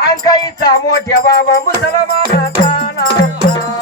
an kai ta mo ta baba musulma ta na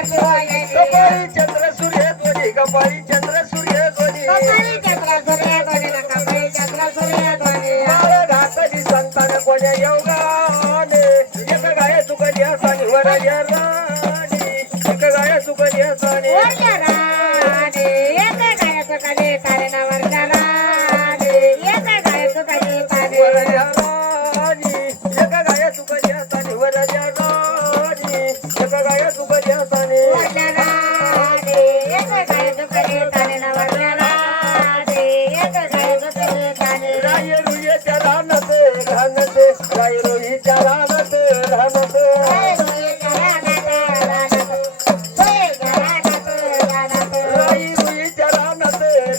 కపారి చంద్ర సూర్య ధ్వని కపారి చంద్ర సూర్య ధ్వని. చంద్ర సూర్య ధ్వని కపారి చంద్ర సూర్య ధ్వని. భారతాన్ని సంతాన కొన యోగానే ఎక్కగాయ సుకన్య సాని వరయ రాణి ఎక్కగాయ సుకన్య సాని. వరయ రాణి ఎక్కగాయ సుకన్య సాని వరయ రాణి ఎక్కగాయ సుకన్య సాని. వరయ రాణి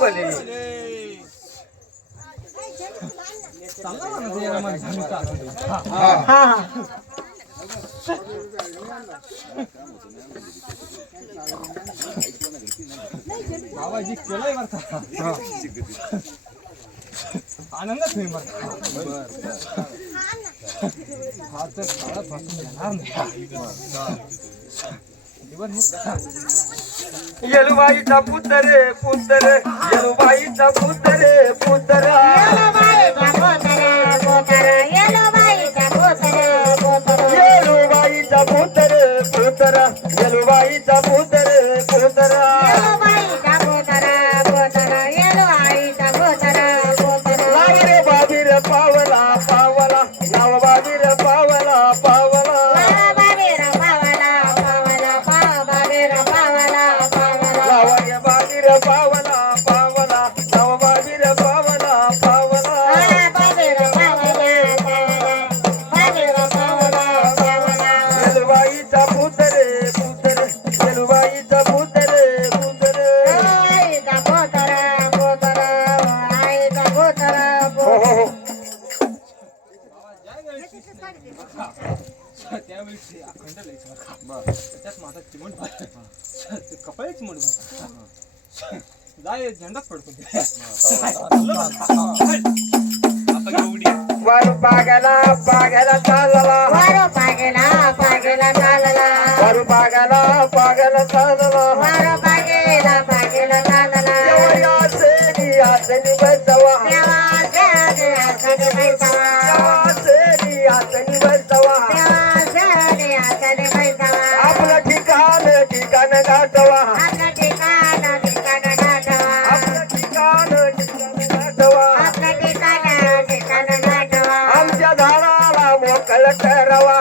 भले बाबाजी केलाय बर आनंदच नाही बर हा तर काळापासून येणार नाही. ఎలువాయి తప్పుతరే పుత్తరే ఎలువాయి తప్పుతరే పుత్తరా ఎలువాయి తప్పుతరే పుత్తరా ఎలువాయి తప్పుతరే పుత్తరా माझा चिमट भात कपाळी चिमट भात जाय వారు బాగలా బాగలా వారు వారు ಕರವಾ